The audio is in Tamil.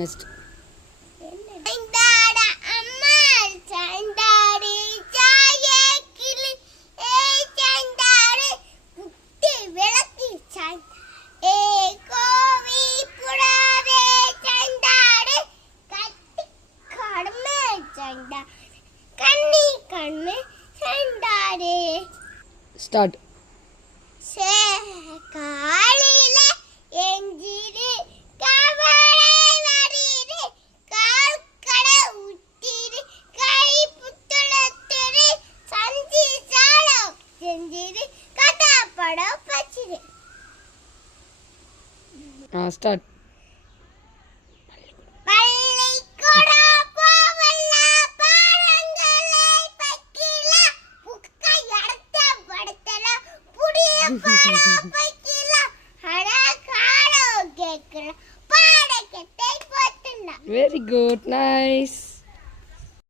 Next start. காலையில எஞ்சிரு கவலை வரிரு கால் கடை உத்திரு கை புத்தளத்திரு சஞ்சி சாலம் செஞ்சிரு கதா படம் பச்சிரு. ஸ்டார்ட். Very good, nice.